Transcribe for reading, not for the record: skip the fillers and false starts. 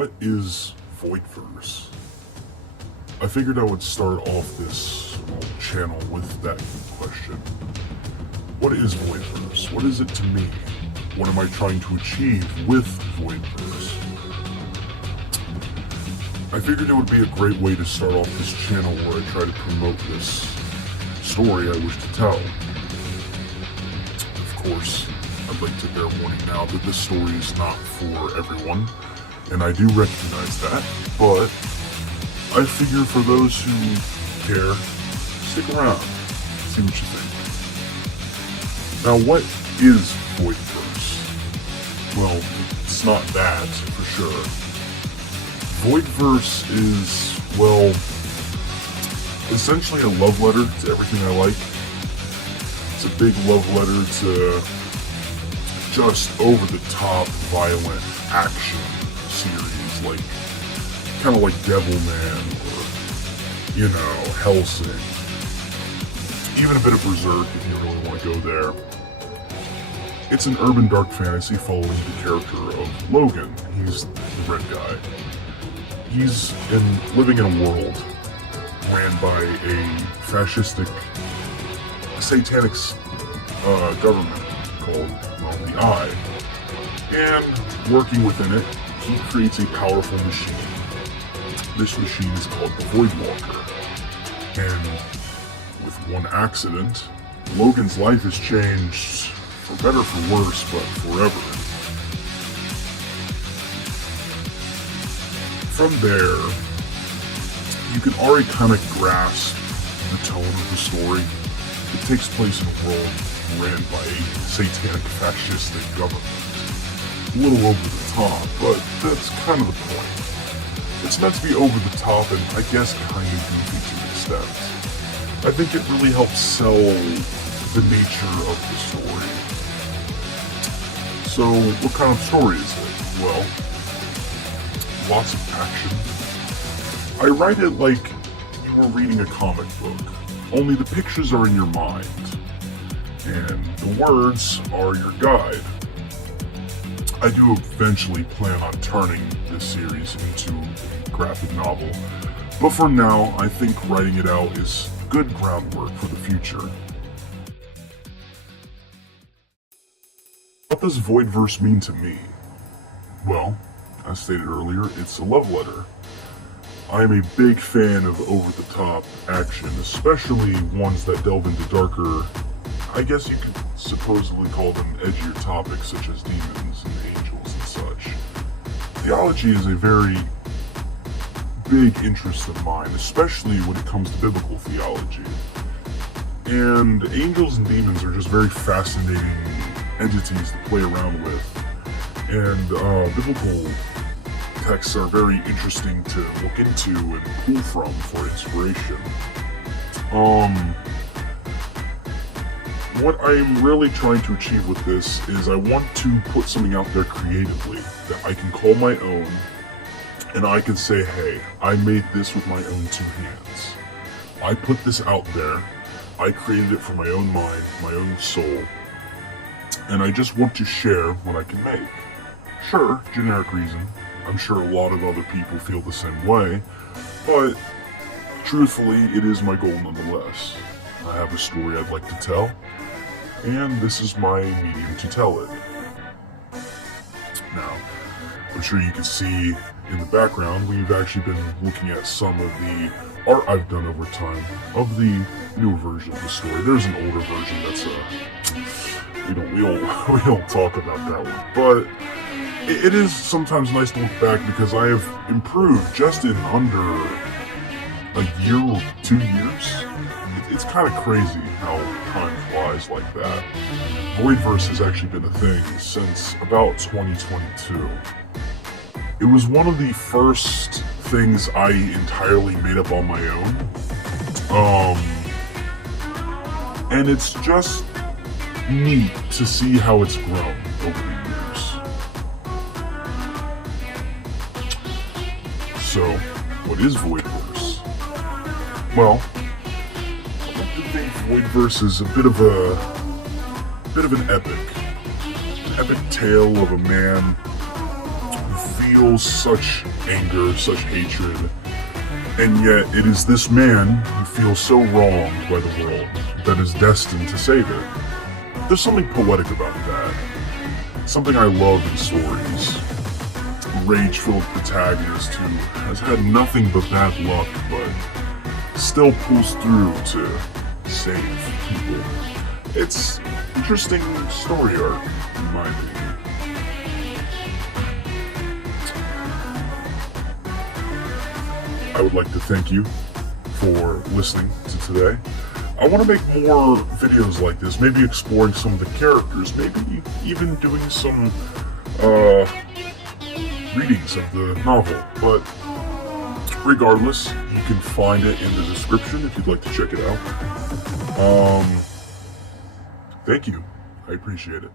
What is VoidVerse? I figured I would start off this channel with that question. What is VoidVerse? What is it to me? What am I trying to achieve with VoidVerse? I figured it would be a great way to start off this channel where I try to promote this story I wish to tell. Of course, I'd like to bear warning now that this story is not for everyone, and I do recognize that, but I figure for those who care, stick around, see what you think. Now, what is VoidVerse? Well, it's not that, for sure. VoidVerse is, well, essentially a love letter to everything I like. It's a big love letter to just over-the-top violent action series, like kind of like Devilman or, Hellsing. Even a bit of Berserk if you really want to go there. It's an urban dark fantasy following the character of Logan. He's the red guy. He's living in a world ran by a fascistic, satanic government called, the Eye. And working within it, he creates a powerful machine. This machine is called the Voidwalker. And with one accident, Logan's life has changed, for better or for worse, but forever. From there, you can already kind of grasp the tone of the story. It takes place in a world ran by a satanic fascistic government. A little over the top, but that's kind of the point. It's meant to be over the top and I guess kind of goofy to an extent. I think it really helps sell the nature of the story. So, what kind of story is it? Well, lots of action. I write it like you were reading a comic book, only the pictures are in your mind, and the words are your guide. I do eventually plan on turning this series into a graphic novel, but for now, I think writing it out is good groundwork for the future. What does VoidVerse mean to me? Well, as stated earlier, it's a love letter. I am a big fan of over-the-top action, especially ones that delve into darker, I guess you could supposedly call them edgier topics such as demons and angels and such. Theology is a very big interest of mine, especially when it comes to biblical theology. And angels and demons are just very fascinating entities to play around with. And biblical texts are very interesting to look into and pull from for inspiration. What I'm really trying to achieve with this is I want to put something out there creatively that I can call my own, and I can say, hey, I made this with my own two hands. I put this out there, I created it from my own mind, my own soul, and I just want to share what I can make. Sure, generic reason. I'm sure a lot of other people feel the same way, but truthfully, it is my goal nonetheless. I have a story I'd like to tell, and this is my medium to tell it. Now, I'm sure you can see in the background, we've actually been looking at some of the art I've done over time of the newer version of the story. There's an older version that's we don't talk about that one, but it is sometimes nice to look back because I have improved just in under a year or 2 years. It's kind of crazy how time flies like that. VoidVerse has actually been a thing since about 2022. It was one of the first things I entirely made up on my own. And it's just neat to see how it's grown over the years. So, what is VoidVerse? Well, I like to think VoidVerse is a bit of an epic tale of a man who feels such anger, such hatred, and yet it is this man who feels so wronged by the world that is destined to save it. There's something poetic about that. Something I love in stories. A rage-filled protagonist who has had nothing but bad luck, but still pulls through to save people. It's interesting story arc, in my opinion. I would like to thank you for listening to today. I want to make more videos like this, maybe exploring some of the characters, maybe even doing some readings of the novel. But regardless, you can find it in the description if you'd like to check it out. Thank you. I appreciate it.